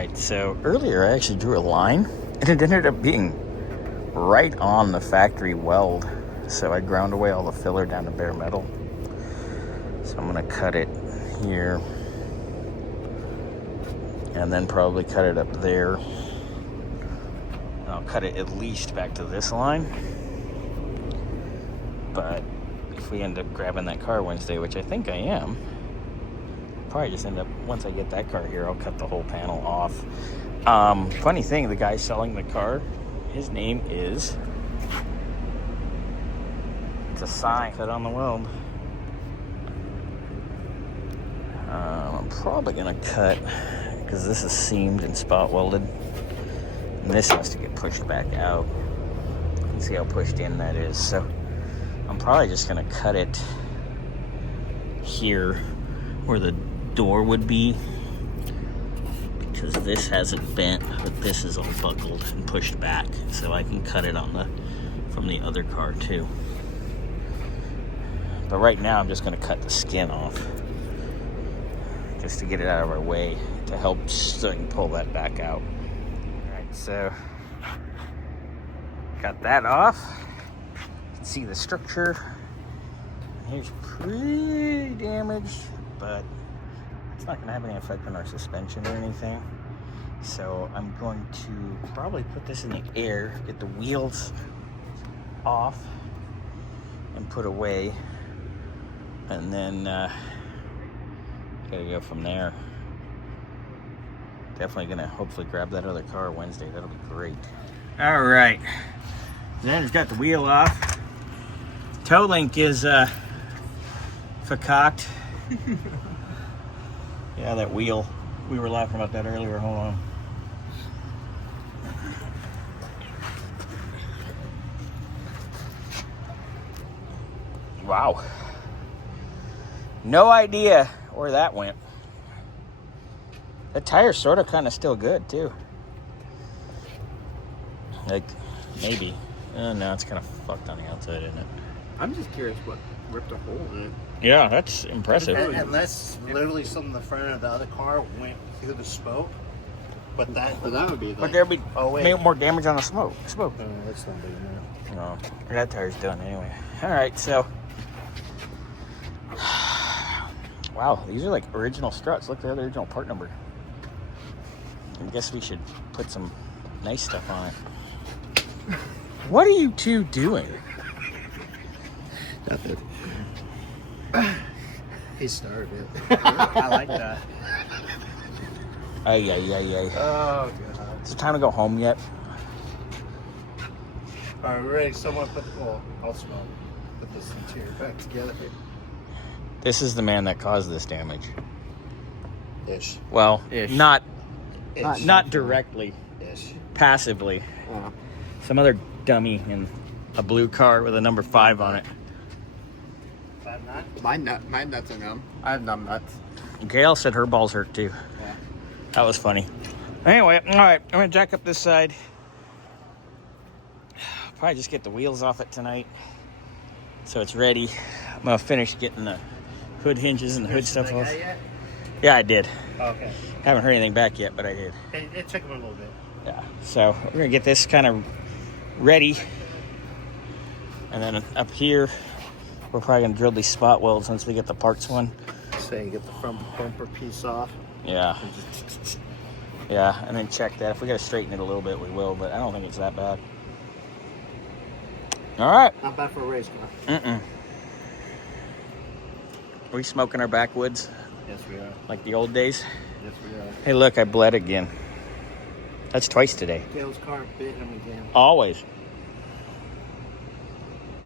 Alright, so earlier I actually drew a line, and it ended up being right on the factory weld. So I ground away all the filler down to bare metal. So I'm going to cut it here, and then probably cut it up there. I'll cut it at least back to this line. But if we end up grabbing that car Wednesday, which I think I am, probably just end up, once I get that car here, I'll cut the whole panel off. Funny thing, the guy selling the car, his name is, it's a sign cut on the weld. I'm probably gonna cut, because this is seamed and spot welded, and this has to get pushed back out. You can see how pushed in that is. So I'm probably just gonna cut it here where the door would be, because this hasn't bent, but this is all buckled and pushed back, so I can cut it on from the other car too. But right now I'm just going to cut the skin off, just to get it out of our way, to help so I can pull that back out. Alright, so got that off. You can see the structure. Here's pretty damaged, but it's not going to have any effect on our suspension or anything. So I'm going to probably put this in the air, get the wheels off and put away, and then gotta go from there. Definitely gonna hopefully grab that other car Wednesday. That'll be great. All right, Xander's got the wheel off. Toe link is fakaked. Yeah, that wheel. We were laughing about that earlier. Hold on. Wow. No idea where that went. The tire's sort of kind of still good, too. Like, maybe. No, it's kind of fucked on the outside, isn't it? I'm just curious what ripped a hole in it. Yeah, that's impressive. Unless literally some of the front of the other car went through the spoke. But that would be like... But there'd be more damage on the smoke. That's not big enough. No, that tire's done anyway. All right, so... Wow, these are like original struts. Look, they're the original part number. I guess we should put some nice stuff on it. What are you two doing? Nothing. He started it. I like that. Ay. Oh, God. Is it time to go home yet? All right, we're ready. Someone put I'll smell. Put this interior back together. This is the man that caused this damage. Ish. Well, Ish. Not Ish. not directly. Ish. Passively. Oh. Some other dummy in a blue car with a number 5 on it. 5 My nuts are numb. I have numb nuts. Gayle said her balls hurt too. Yeah. That was funny. Anyway, all right, I'm gonna jack up this side. Probably just get the wheels off it tonight, so it's ready. I'm gonna finish getting the hood hinges and the hood stuff off. Yet? Yeah, I did. Okay. Haven't heard anything back yet, but I did. It took him a little bit. Yeah. So we're gonna get this kind of ready, and then up here, we're probably gonna drill these spot welds once we get the parts one. So you get the front bumper piece off. Yeah. Yeah, and then check that. If we gotta straighten it a little bit, we will, but I don't think it's that bad. All right. Not bad for a race car. Are we smoking our backwoods Yes, we are. like the old days? Yes, we are. Hey, look, I bled again. That's twice today. Gayle's car bit him again. Always.